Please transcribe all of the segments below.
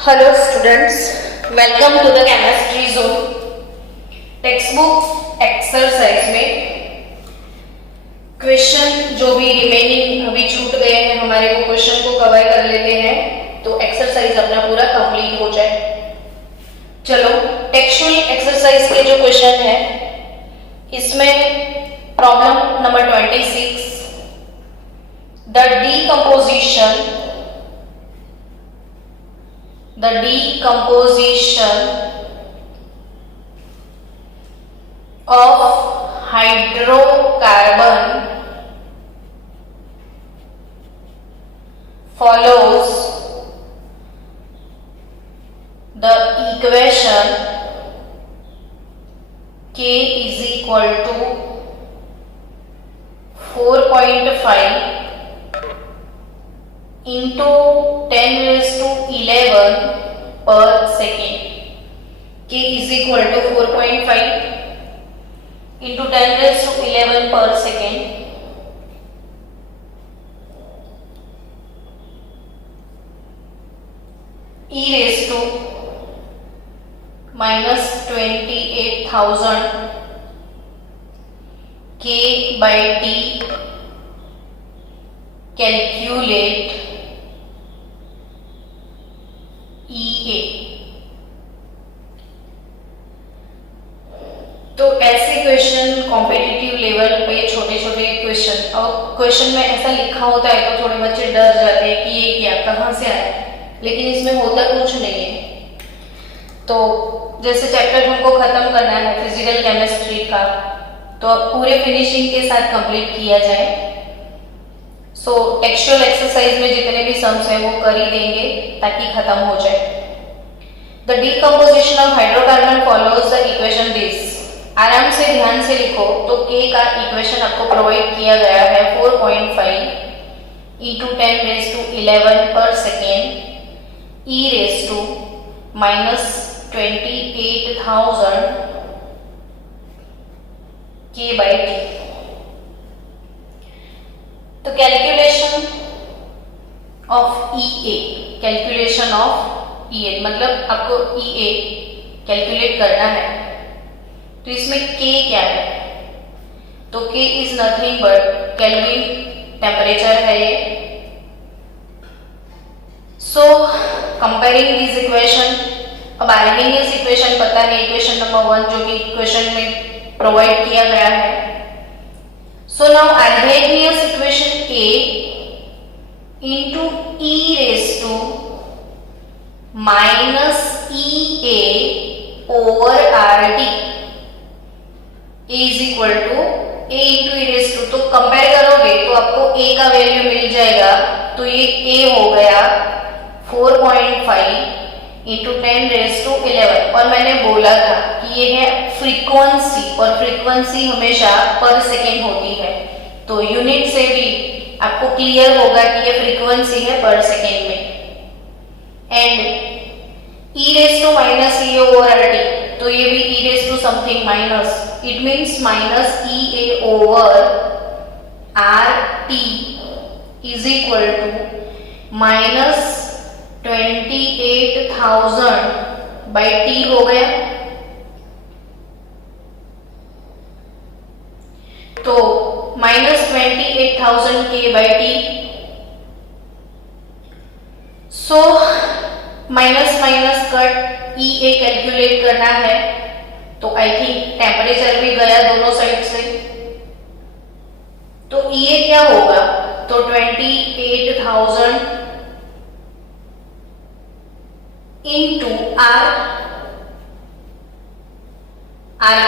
Hello students, welcome to the chemistry zone. Text book exercise में question जो भी remaining अभी छूट गए हैं हमारे वो क्वेश्चन को कवर कर लेते हैं तो एक्सरसाइज अपना पूरा कंप्लीट हो जाए। चलो टेक्सचुअल एक्सरसाइज के जो क्वेश्चन है इसमें problem number 26, the decomposition of hydrocarbon follows the equation K is equal to 4.5 into 10 raised to 11 per second. K is equal to 4.5 into 10 raised to 11 per second. E raised to minus 28,000 K by T. Calculate EA। तो ऐसे question competitive level पे छोटे छोटे question, और question में ऐसा लिखा होता है तो थोड़े बच्चे डर जाते हैं कि ये क्या कहाँ से आया, लेकिन इसमें होता कुछ नहीं है। तो जैसे चैप्टर हमको खत्म करना है फिजिकल केमिस्ट्री का, तो अब पूरे फिनिशिंग के साथ कंप्लीट किया जाए। सो टेक्सचुअल एक्सरसाइज में जितने भी सम्स हैं वो कर ही देंगे ताकि खत्म हो जाए। The decomposition of hydrocarbon follows the equation this. आराम से ध्यान से लिखो तो के का इक्वेशन आपको प्रोवाइड किया गया है 4.5 इंटू 10 रेज टू 11 पर second e raise to minus 28,000 के बाई टी। तो कैलकुलेशन ऑफ EA मतलब आपको EA कैलकुलेट करना है। तो इसमें K क्या है? तो K is nothing but kelvin temperature है ये। सो कंपेयरिंग दिस इक्वेशन, अब आर्गेनियस इक्वेशन पता है, इक्वेशन नंबर 1 जो कि इक्वेशन में प्रोवाइड किया गया है। So now Arrhenius equation A into E raised to minus EA over RT is equal to A into E raised to, तो कंपेयर करोगे तो आपको A का वैल्यू मिल जाएगा, तो ये A हो गया 4.5 इंटू 10 रेज टू 11। और मैंने बोला था कि ये है फ्रीक्वेंसी, और फ्रीक्वेंसी हमेशा पर सेकेंड होती है, तो यूनिट से भी आपको क्लियर होगा कि ये फ्रीक्वेंसी है पर सेकेंड में। And E raise to minus E over R T, तो ये भी E raise to something minus, it means minus E A over R T is equal to minus 28,000 by T हो गया। तो माइनस 28,000 के by T. So minus minus cut E A calculate करना है, तो आई थिंक टेम्परेचर भी गया दोनों साइड से, तो ई ए क्या होगा? तो 28,000 इंटू आर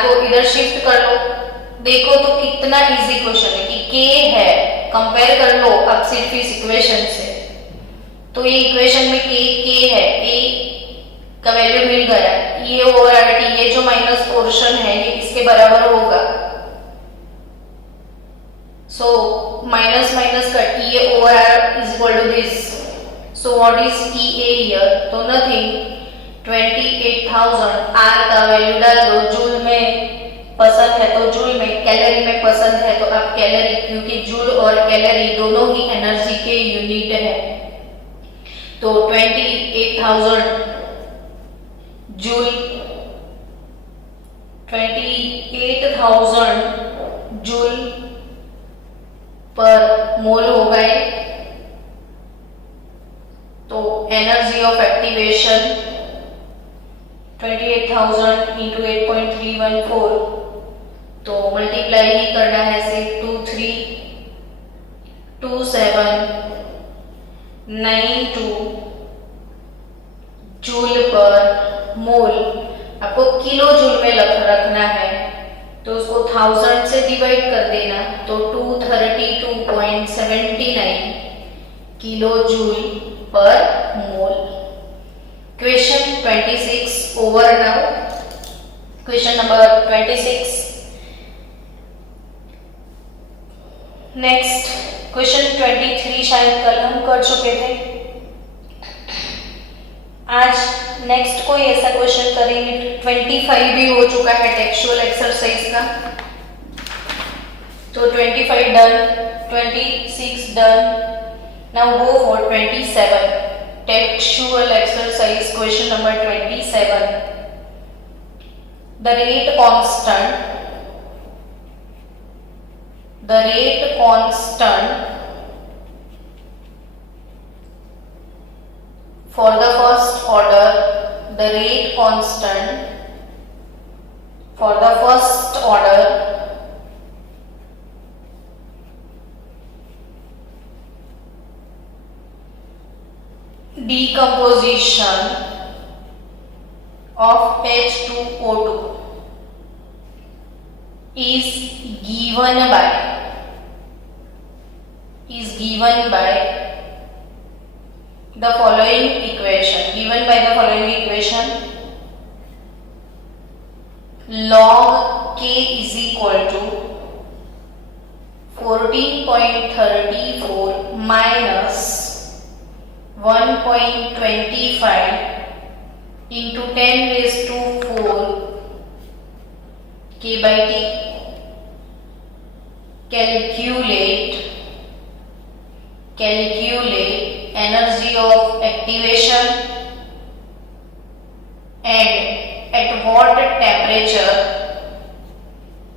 को इधर शिफ्ट कर लो। देखो तो कितना इजी क्वेश्चन है कि के है, कंपेयर कर लो अब सिर्फ इस इक्वेशन से। तो ये इक्वेशन में के है, ए का वैल्यू मिल गया, ये ओवर आर टी, ये जो माइनस पोर्शन है ये इसके बराबर होगा। सो माइनस माइनस कट ये over R is equal to this. So what is EA here? तो nothing, 28,000 R का वैल्यू डाल दो, जूल में पसंद है तो जूल में, कैलोरी में पसंद है तो आप कैलोरी, क्योंकि जूल और कैलोरी दोनों ही एनर्जी के यूनिट है। तो 28,000 जूल, 28,000 जूल पर मोल हो गए। तो एनर्जी ऑफ एक्टिवेशन 28,000 इंटू 8.314, तो मल्टीप्लाई ही करना है सिर्फ 232792 जूल पर मोल। आपको किलो जूल में रखना है, तो उसको 1000 से डिवाइड कर देना, तो 232.79 किलो जूल पर mole. Question 26 over now. Question number 26। Next question 23 शायद कल हम कर चुके थे। आज नेक्स्ट कोई ऐसा क्वेश्चन करेंगे। 25 भी हो चुका है टेक्सचुअल एक्सरसाइज का, तो 25 done, 26 done. Now go for 27 textual exercise question number 27। The rate constant for the first order, the rate constant for the first order decomposition of H2O2 is given by the following equation. Log K is equal to 14.34 minus 1.25 into 10⁴ K by T. Calculate energy of activation and at what temperature।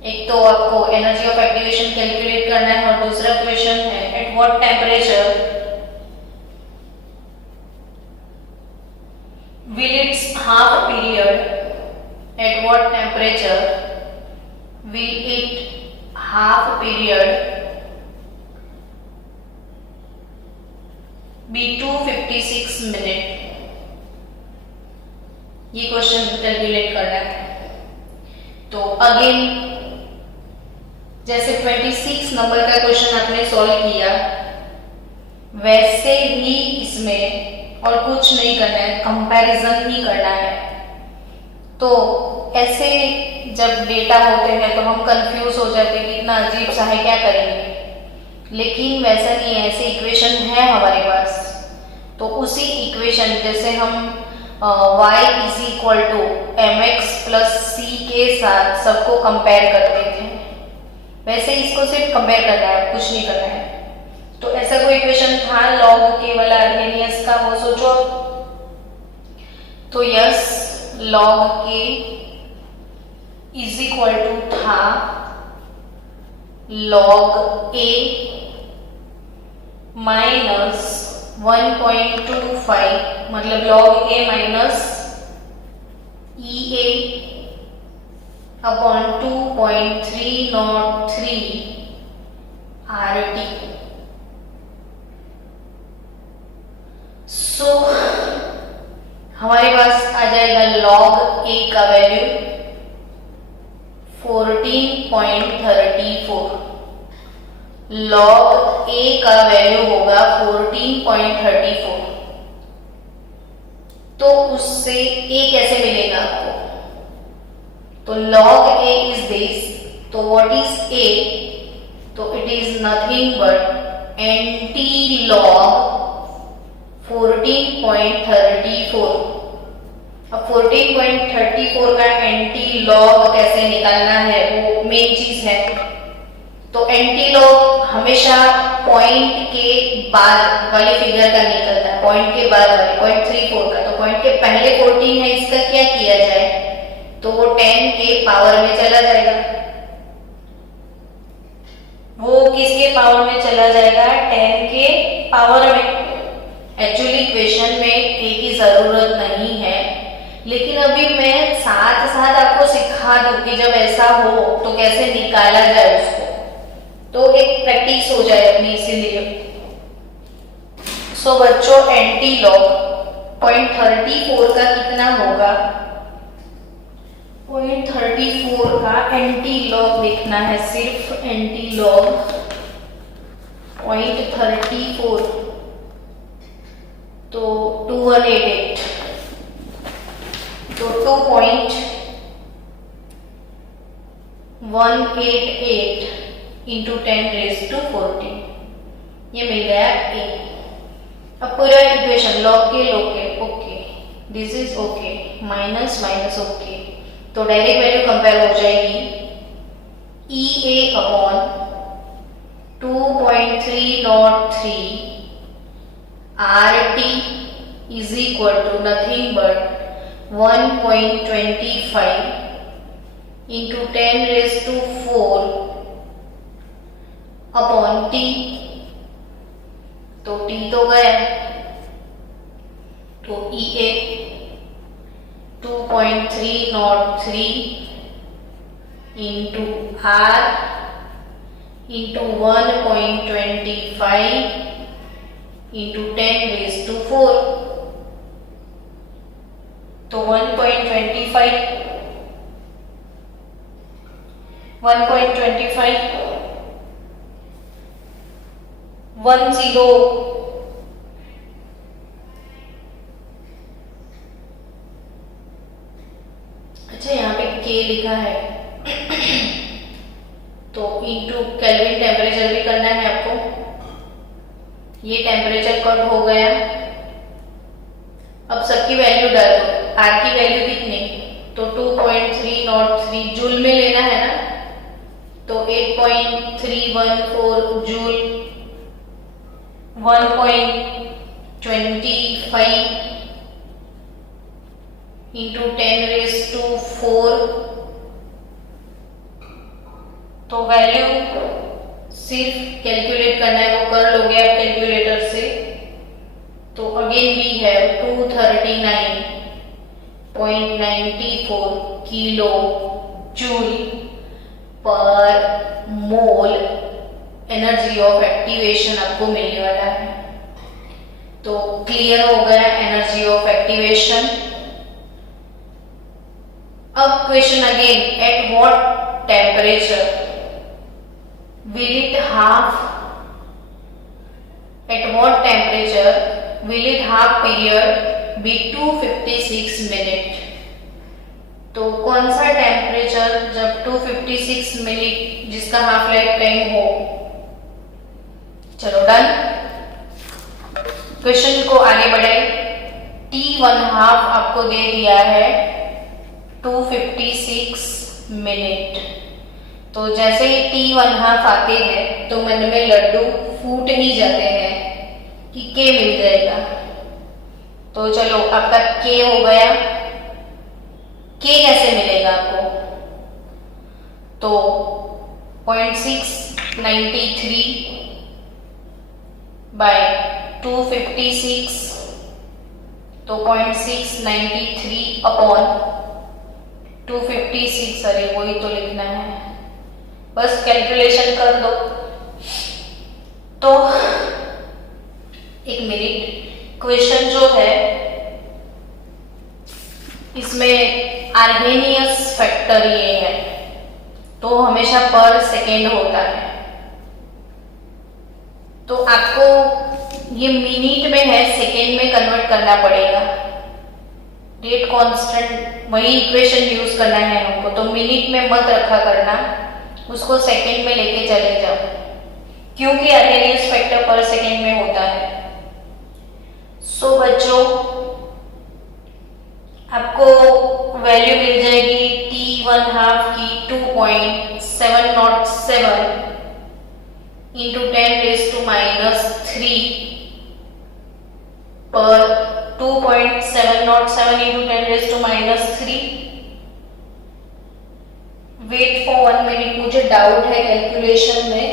एक तो आपको energy of activation calculate करना है और दूसरा question है at what temperature will its half period be 256 minute. ये question calculate करना है। तो अगेन जैसे 26 नंबर का क्वेश्चन आपने सॉल्व किया, वैसे ही इसमें और कुछ नहीं करना है, कंपैरिजन ही करना है। तो ऐसे जब डेटा होते हैं तो हम कंफ्यूज हो जाते हैं कि इतना अजीब सा है, क्या करेंगे। लेकिन वैसा नहीं है, ऐसे इक्वेशन है हमारे पास। तो उसी इक्वेशन जैसे हम y is equal to mx plus c के साथ सबको कंपेयर करते थे, वैसे इसको सिर्फ कंपेयर करना है, कुछ नहीं करना है। तो ऐसा कोई इक्वेशन था log k वाला अर्हेनियस का, वो सोचो। तो yes, log k is equal to था log a माइनस 1.25, मतलब log a minus EA upon 2.303 RT। So हमारे पास आ जाएगा log a का वैल्यू 14.34, log a का वैल्यू होगा 14.34। तो उससे a कैसे मिलेगा आपको? तो log a इज दिस, तो व्हाट इज a? तो it is nothing but anti log 14.34। अब 14.34 का एंटी लॉग कैसे निकालना है, वो मेन चीज है। तो एंटी लॉग हमेशा पॉइंट के बाद वाले फिगर का निकलता है, पॉइंट के बाद वाले 0.34 का। तो पॉइंट के पहले 14 है, इसका क्या किया जाए, तो वो 10 के पावर में चला जाएगा। वो किसके पावर में चला जाएगा, 10 के पावर में। एक्चुअली इक्वेशन में ए की जरूरत नहीं है, लेकिन अभी मैं साथ साथ आपको सिखा दूं कि जब ऐसा हो तो कैसे निकाला जाए उसको, तो एक प्रैक्टिस हो जाए अपनी, इसीलिए। सो बच्चों, एंटी लॉग 0.34 का कितना होगा, 0.34 का एंटी लॉग देखना है, सिर्फ एंटी लॉग 0.34, तो 2188, तो 2.188 इंटू 10⁻14 ये मिल गया ए। अब पूरा इक्वेशन लॉग के okay, this is okay, minus minus okay, तो डायरेक्ट वैल्यू कंपेयर हो जाएगी। E A upon 2.303 R T is equal to nothing but 1.25 into 10⁻4 upon T, तो टी तो गया, तो E A 2.303 into R into 1.25 into 10⁻4, तो 1.25 10 अच्छा, यहाँ पे के लिखा है तो इंटू केल्विन टेम्परेचर भी करना है आपको। ये टेम्परेचर कट हो गया। अब सबकी वैल्यू डाल दो। आर की वैल्यू कितनी, तो 2.303 जूल में लेना है ना, तो 8.314 जूल, 1.25 इंटू 10⁻4, तो वैल्यू सिर्फ कैलकुलेट करना है, वो कर लोगे आप कैलकुलेटर से। तो again we have 239.94 kilo joule पर मोल एनर्जी ऑफ एक्टिवेशन आपको मिलने वाला है। तो क्लियर हो गया एनर्जी ऑफ एक्टिवेशन। अब question again, at what temperature will it half period be 256 minute. तो कौन सा टेम्परेचर जब 256 मिनट जिसका हाफ लाइफ टाइम हो। चलो डन, क्वेश्चन को आगे बढ़े। T1/2 आपको दे दिया है 256 मिनट। तो जैसे ही T1/2 आते हैं तो मन में लड्डू फूट ही जाते हैं कि के मिल जाएगा। तो चलो आपका के हो गया। के कैसे मिलेगा आपको, तो 0.693 बाय 256, तो 0.693 अपॉन 256, अरे वही तो लिखना है, बस कैलकुलेशन कर दो। तो एक मिनट, क्वेश्चन जो है इसमें आर्हेनियस फैक्टर ये है, तो हमेशा पर सेकेंड होता है। तो आपको ये मिनट में है, सेकेंड में कन्वर्ट करना पड़ेगा। रेट कांस्टेंट वही इक्वेशन यूज करना है हमको, तो मिनट में मत रखा करना, उसको सेकेंड में लेके चले जाओ, क्योंकि आर्हेनियस फैक्टर पर सेकेंड में होता है। सो बच्चों, आपको वैल्यू मिल जाएगी T1/2 की 2.707 इंटू 10⁻³ पर 2.707 इंटू 10⁻³ वेट फॉर 1 मिनट, मुझे डाउट है कैलकुलेशन में।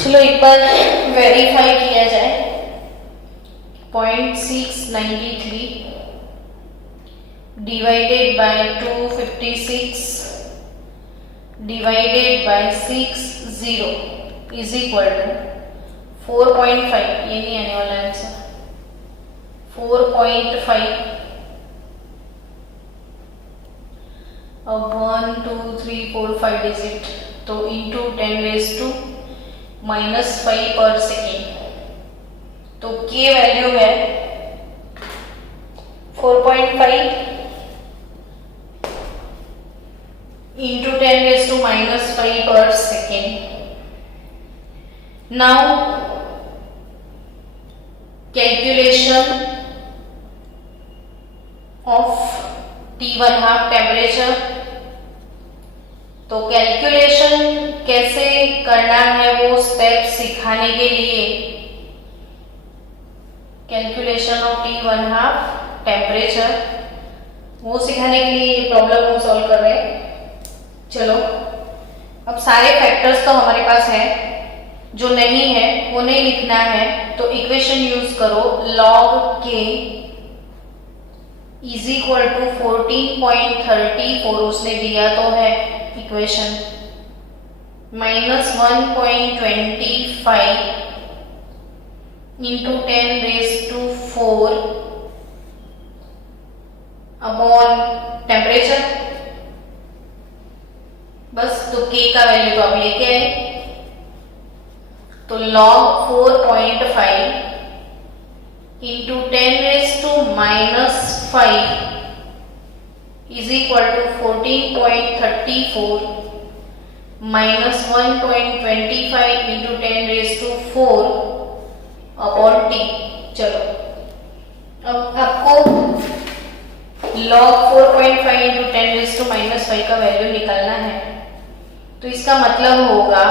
चलो एक बार वेरीफाई किया जाए। 0.693 divided by 256 divided by 60 is equal to 4.5। ये नहीं आने वाला आंसर। 4.5 अब 1 2 3 4 5 डिजिट, तो इंटू 10⁻⁻5 पर सेकेंड। तो के वैल्यू है 4.5 इंटू 10⁻⁻5 पर second. Now calculation of T1/2 temperature. तो कैलकुलेशन कैसे करना है वो स्टेप सिखाने के लिए कैलकुलेशन ऑफ T1/2 टेम्परेचर वो सिखाने के लिए ये प्रॉब्लम हम सॉल्व कर रहे हैं। चलो अब सारे फैक्टर्स तो हमारे पास है, जो नहीं है वो नहीं लिखना है, तो इक्वेशन यूज करो। log k is equal to 14.34 उसने दिया तो है इक्वेशन, -1.25 इंटू 10⁻⁴ अपॉन टेम्परेचर। बस तो k का वैल्यू तो आप लेके आए, तो log 4.5 into 10⁻⁻5 is equal to 14.34 minus 1.25 into 10⁻⁴ upon t। चलो अब आपको log 4.5 इंटू 10⁻⁻5 का वैल्यू निकालना है। तो इसका मतलब होगा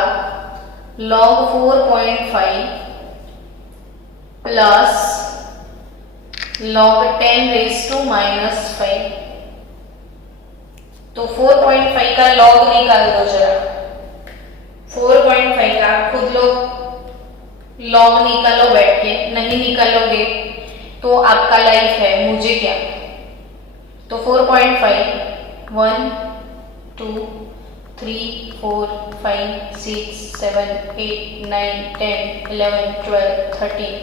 log 4.5 प्लस log 10⁻⁻5। तो 4.5 का log निकाल दो जरा। 4.5 का खुद लोग log निकालो बैठ के, नहीं निकालोगे तो आपका लाइफ है, मुझे क्या। तो 4.5 1 2 3 4 5 6 7 8 9 10 11 12 13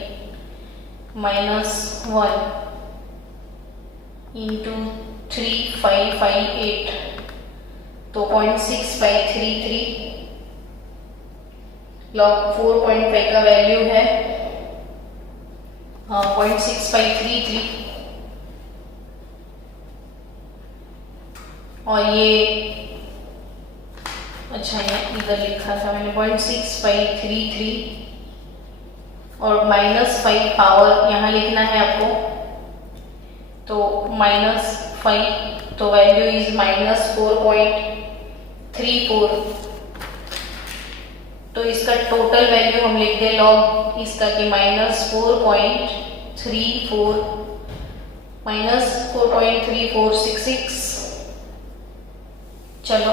-1 इंटू 3558 तो 0.6533 log 4.5 का वैल्यू है 0.6533। और ये अच्छा है, इधर लिखा था मैंने 0.6533 और -5 पावर यहाँ लिखना है आपको, तो -5 तो वैल्यू इज -4.34। तो इसका टोटल वैल्यू हम लिख दे लॉग इसका कि -4.3466। चलो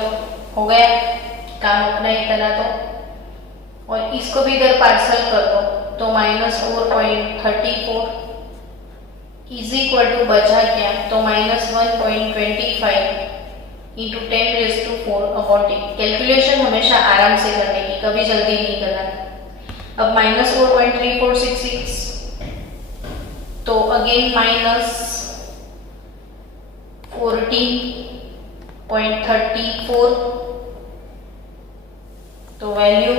हो गया काम अपना ही करना। तो और इसको भी इधर पार्सल कर दो, तो -4.34 इज इक्वल टू बचा क्या, तो -1.25 इंटू 10⁻⁴ अपॉन t। कैलकुलेशन हमेशा आराम से करने की, कभी जल्दी नहीं करना। अब -4.3466 तो अगेन -14.34 तो value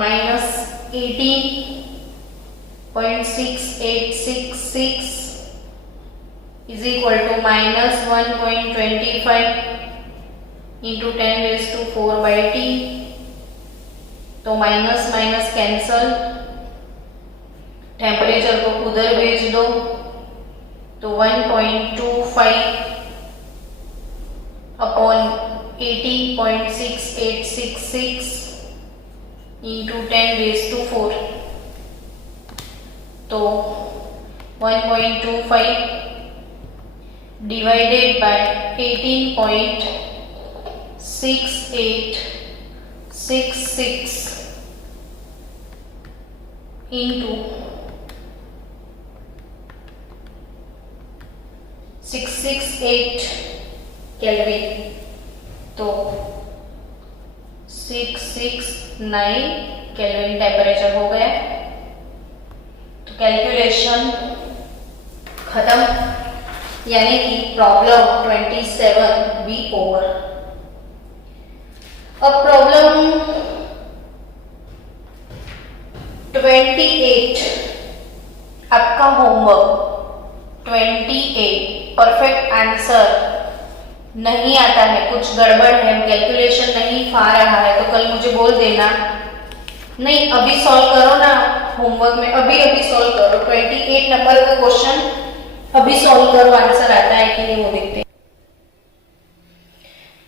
-18.6866 is equal to -1.25 into 10⁻⁴ by t। तो माइनस माइनस कैंसल, टेम्परेचर को उधर भेज दो, तो 1.25 अपॉन 80.6866 इंटू 10⁴, तो 1.25 डिवाइडेड बाय 18.6866 इंटू 668 केल्विन, तो 669 केल्विन टेम्परेचर हो गया। तो कैलकुलेशन खत्म, यानी कि प्रॉब्लम 27 बी ओवर। अब प्रॉब्लम 28 आपका होमवर्क 28 परफेक्ट आंसर नहीं आता है, कुछ गड़बड़ है, कैलकुलेशन नहीं आ रहा है, तो कल मुझे बोल देना। नहीं, अभी सॉल्व करो ना होमवर्क में, अभी सॉल्व करो। 28 नंबर का क्वेश्चन अभी सॉल्व करो, आंसर आता है कि नहीं वो देखते।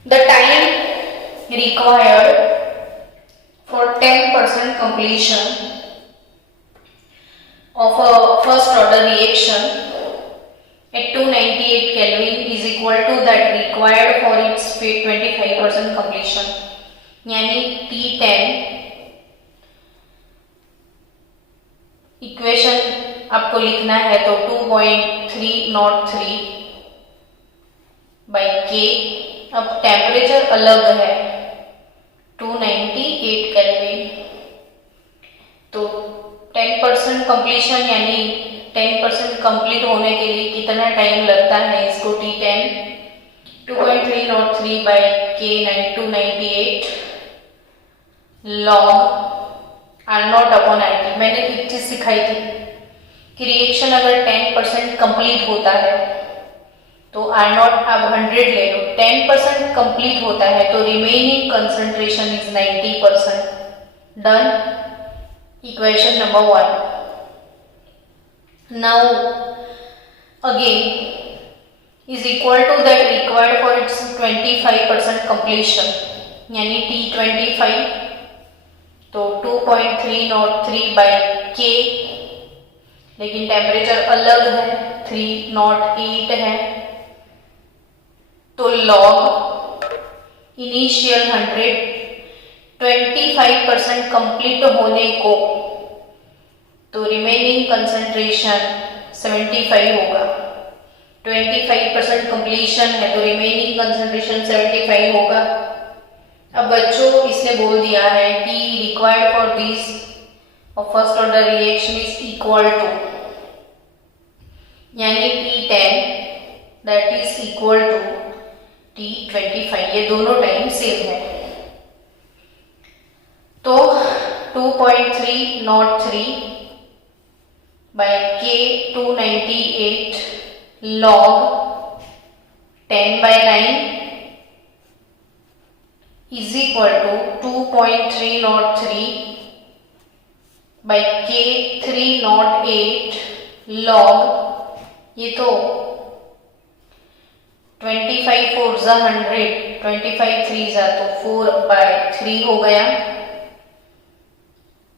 The time required for 10% completion of a first order reaction at 298 Kelvin is equal to that required for its 25% completion, यानी T10 इक्वेशन आपको लिखना है तो 2.303 बाई के। अब टेम्परेचर अलग है 298 केल्विन, तो 10% कंप्लीशन यानी 10% कंप्लीट होने के लिए कितना टाइम लगता है इसको T10 2.303 by K 298 log R0 upon RT। मैंने एक चीज सिखाई थी कि रिएक्शन अगर 10% कंप्लीट होता है तो R0 आप 100 ले लो, 10% कंप्लीट होता है तो remaining concentration is 90%। Done, equation number 1। Now again is equal to that required for its 25% completion, यानी T25, तो 2.303 बाई के, लेकिन टेम्परेचर अलग है 308 है, तो लॉग इनिशियल 100 25% कंप्लीट होने को, तो रिमेनिंग कंसंट्रेशन 75 होगा। 25% कंप्लीशन है तो रिमेनिंग कंसंट्रेशन 75 होगा। अब बच्चों इसने बोल दिया है कि required for this first order reaction is equal to, यानी T10 that is equal to T25, ये दोनों टाइम सेम है। तो 2.303 by K 298 log 10/9 is equal to 2.303 by K 308 log, ये तो 25 4 जा 100, 25 3 जा तो 4/3 हो गया।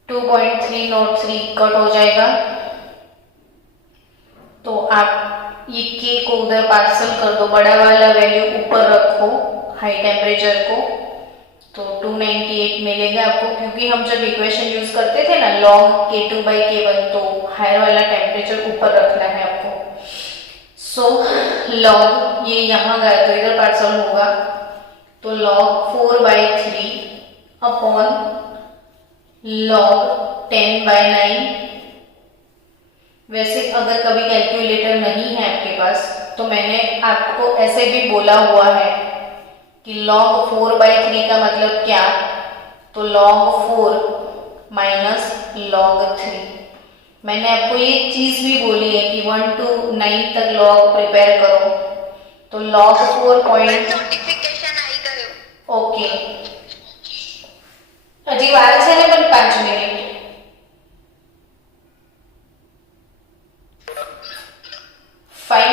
2.303 कट हो जाएगा, तो आप ये के को उधर पार्सल कर दो, बड़ा वाला वैल्यू ऊपर रखो हाई टेम्परेचर को, तो 298 मिलेगा आपको, क्योंकि हम जब इक्वेशन यूज करते थे ना log K2/K1, तो हायर वाला टेम्परेचर ऊपर रखना है आपको। सो log ये यहाँ गया तो इधर पार्सल होगा, तो log 4/3 अपॉन log 10/9। वैसे अगर कभी कैलकुलेटर नहीं है आपके पास तो मैंने आपको ऐसे भी बोला हुआ है कि log 4/3 का मतलब क्या, तो log 4 माइनस log 3। मैंने आपको ये चीज भी बोली है कि 1 to 9 तक log प्रिपेयर करो, तो log 4 पॉइंट नोटिफिकेशन आई गयो। ओके, हजी वार છે ને પણ 5 મિનિટ। Five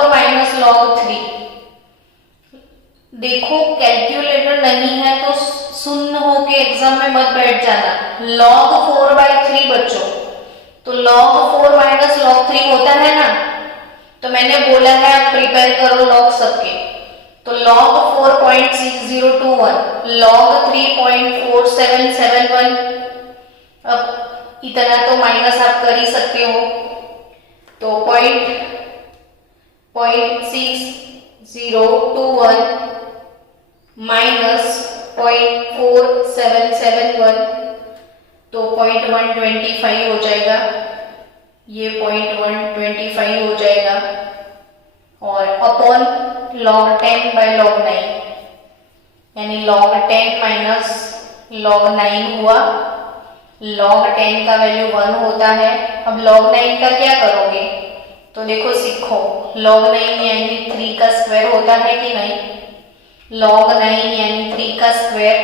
4 minus log 3। देखो कैलकुलेटर नहीं है तो सुन्न होके एग्जाम में मत बैठ जाना। log 4/3 बच्चों, तो log 4 माइनस log 3 होता है ना, तो मैंने बोला है आप प्रिपेयर करो log सबके। तो log 4.6021, log 3.4771, अब इतना तो माइनस आप कर ही सकते हो, तो 0.6021 माइनस 0.4771, तो 0.125 हो जाएगा, ये 0.125 हो जाएगा, और अपॉन log 10 बाय log 9, यानी log 10 माइनस log 9 हुआ। log 10 का वैल्यू 1 होता है। अब log 9 का क्या करोगे, तो देखो सीखो, log 9 यानी 3 का स्क्वायर होता है कि नहीं, log 9 यानी 3 का स्क्वायर,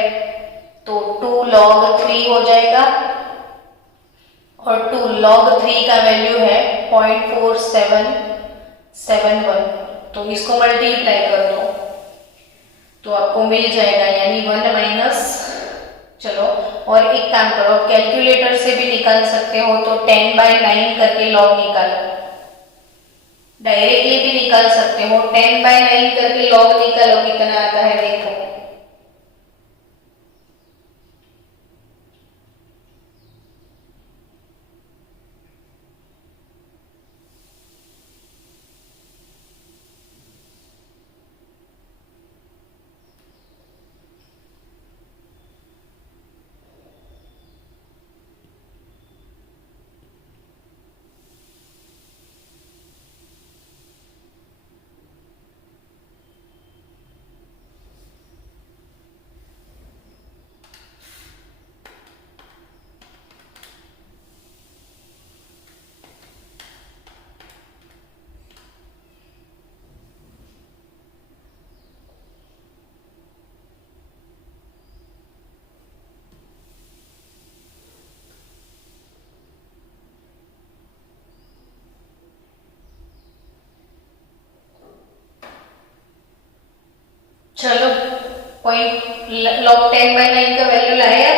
तो 2 log 3 हो जाएगा, और 2 log 3 का वैल्यू है 0.4771, तो इसको मल्टीप्लाई कर दो तो आपको मिल जाएगा, यानी 1 माइनस, चलो और एक काम करो, कैलकुलेटर से भी निकाल सकते हो, तो 10/9 करके log निकालो, डायरेक्टली भी निकाल सकते हो, 10/9 करके log निकालो, कितना आता है देखो। चलो पॉइंट log 10/9 का वैल्यू लाया,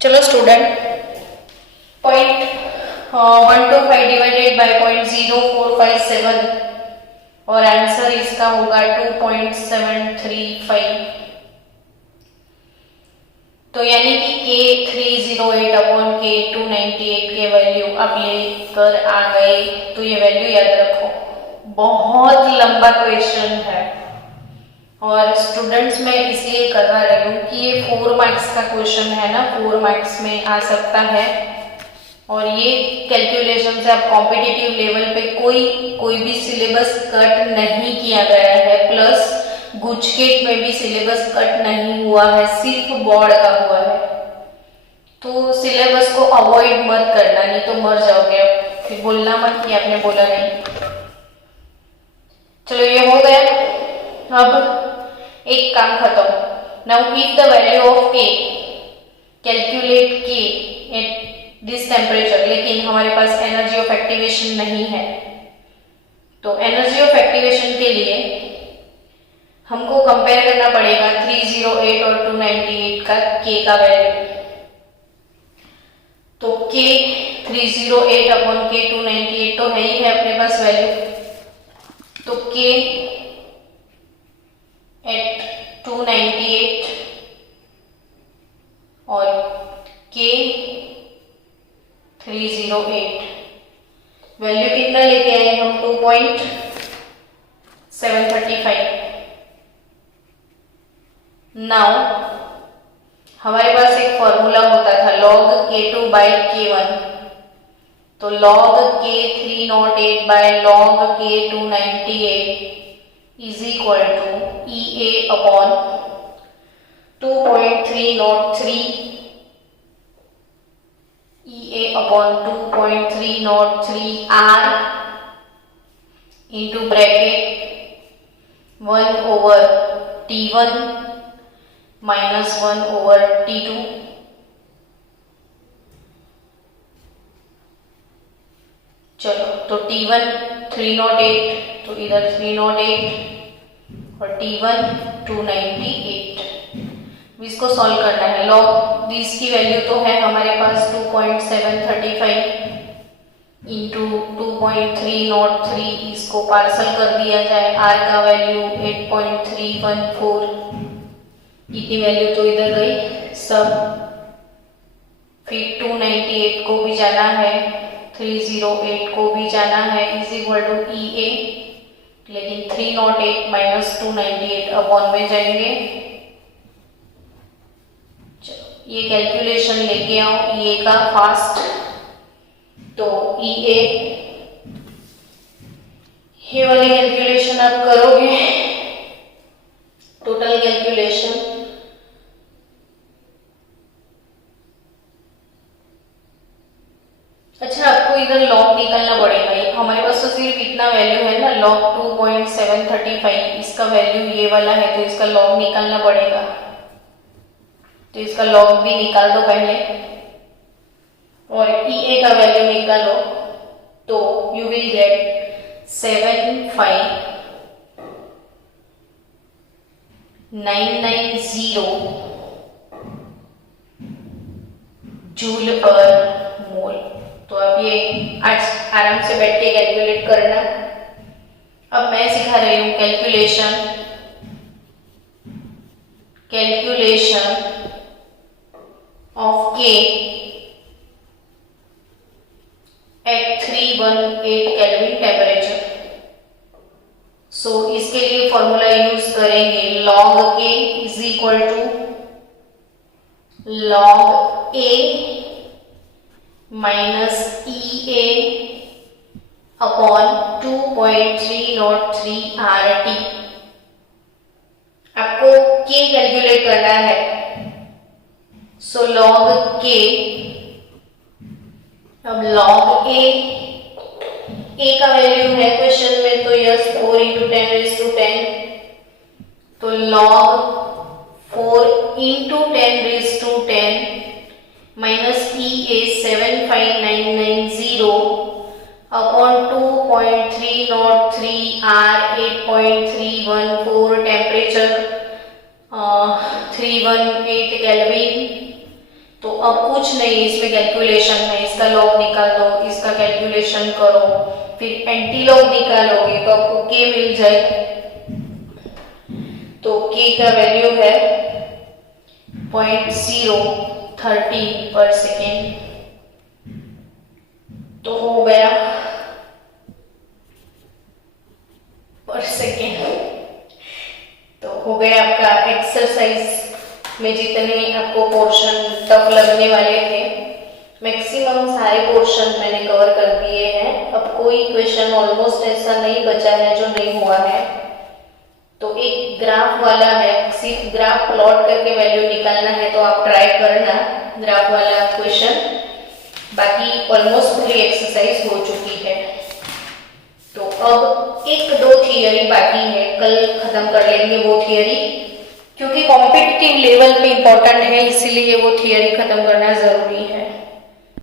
चलो स्टूडेंट 0.125 डिवाइडेड बाय 0.0457, और आंसर इसका होगा 2.735। तो यानी कि K308 अपॉन K298 के वैल्यू आप लेकर आ गए, तो ये वैल्यू याद रखो। बहुत लंबा क्वेश्चन है, और स्टूडेंट्स मैं इसलिए करवा रही हूँ कि ये 4 मार्क्स का क्वेश्चन है ना, 4 मार्क्स में आ सकता है, और ये कैलकुलेशन से आप कॉम्पिटिटिव लेवल पे कोई भी सिलेबस कट नहीं किया गया है, प्लस गुजकेट में भी सिलेबस कट नहीं हुआ है, सिर्फ बोर्ड का हुआ है। तो सिलेबस को अवॉइड मत करना, नहीं तो मर जाओगे, फिर बोलना मत कि आपने बोला नहीं। चलो ये हो गया। अब एक काम खत्म। Now if the value of K, calculate K at this temperature, लेकिन हमारे पास एनर्जी ऑफ एक्टिवेशन नहीं है, तो एनर्जी ऑफ एक्टिवेशन के लिए हमको कंपेयर करना पड़ेगा 308 और 298 का K का वैल्यू। तो K 308 अपॉन K 298 तो है ही है अपने पास वैल्यू, तो K एट 298 और K 308 वैल्यू कितना लेके आए हम, 2.735। नाउ हमारे पास एक फॉर्मूला होता था log K2 बाय K1, तो log K308 by log K298 is equal to EA upon 2.303 EA upon 2.303 R into bracket 1/T1 minus 1/T2 चलो तो T1 308 तो इधर 308 और T1 298। इसको सॉल्व करना है। लॉग इसकी वैल्यू तो है हमारे पास 2.735 इंटू 2.303, इसको पार्सल कर दिया जाए। r का वैल्यू 8.314, इतनी वैल्यू तो इधर गई सब। फिर 298 को भी जाना है, 308 को भी जाना है, इज इक्वल टू EA, लेकिन 308 माइनस 298 अपॉन में जाएंगे। चलो ये कैलकुलेशन लेके आओ EA का फास्ट। तो EA ये वाली कैलकुलेशन आप करोगे, टोटल कैलकुलेशन अच्छा आपको इधर लॉग निकालना पड़ेगा। हमारे पास तो सिर्फ इतना वैल्यू है ना, लॉग 2.735, इसका वैल्यू ये वाला है तो इसका लॉग निकालना पड़ेगा। तो इसका लॉग भी निकाल दो पहले और EA का वैल्यू निकालो तो यू विल गेट 75990 जूल पर मोल। तो अब ये आज आराम से बैठ के कैलकुलेट करना। अब मैं सिखा रही हूँ calculation of K at 318 kelvin temperature. So इसके लिए फॉर्मूला यूज करेंगे log K is equal to log A minus EA upon 2.303 RT। आपको K कैलकुलेट करना है। सो log K, अब log A का वैल्यू है क्वेश्चन में तो यस 4 इंटू 10⁻10, तो log 4 into 10⁻10 minus EA 75990 upon 2.303 R 8.314 temperature 318 kelvin. तो अब कुछ नहीं, इसमें कैलकुलेशन है, इसका लॉग निकाल दो, इसका कैलकुलेशन करो, फिर एंटी लॉग निकालोगे तो आपको K मिल जाए। तो K का वैल्यू है 0.013 पर सेकेंड। तो हो गया पर सेकेंड। तो हो गया आपका एक्सरसाइज में जितने आपको पोर्शन टफ लगने वाले थे मैक्सिमम सारे पोर्शन मैंने कवर कर दिए हैं। अब कोई क्वेश्चन ऑलमोस्ट ऐसा नहीं बचा है जो नहीं हुआ है। तो एक ग्राफ वाला है, सिर्फ ग्राफ प्लॉट करके वैल्यू निकालना है, तो आप ट्राई करना ग्राफ वाला क्वेश्चन। बाकी ऑलमोस्ट पूरी एक्सरसाइज हो चुकी है। तो अब 1-2 थियरी बाकी है, कल खत्म कर लेंगे वो थियरी, क्योंकि कॉम्पिटिटिव लेवल पे इंपॉर्टेंट है, इसीलिए वो थियरी खत्म करना जरूरी है।